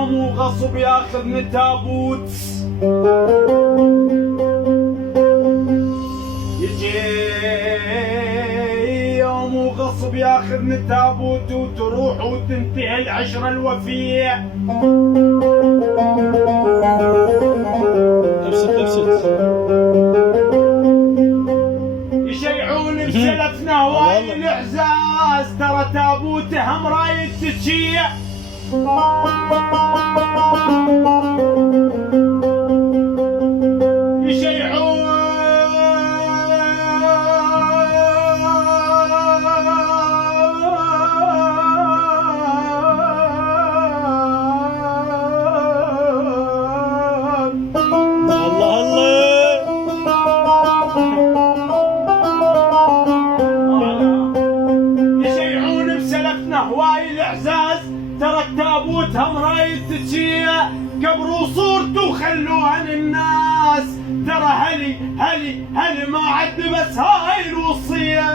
يوم وغصب ياخذني تابوت، يجي يوم وغصب ياخذني تابوت، وتروح وتنتهي العشرة الوفية. ابسط يشيعون بسلفنا هواي الاعزاز، ترى تابوته مراية تشيع. يشيعون يشيعون بسلفنا هواي الاعزاز، ترى التابوت مراية تشيع. كبروا صورته وخلوها للناس، ترى هلي ما عد بس هاي الوصية.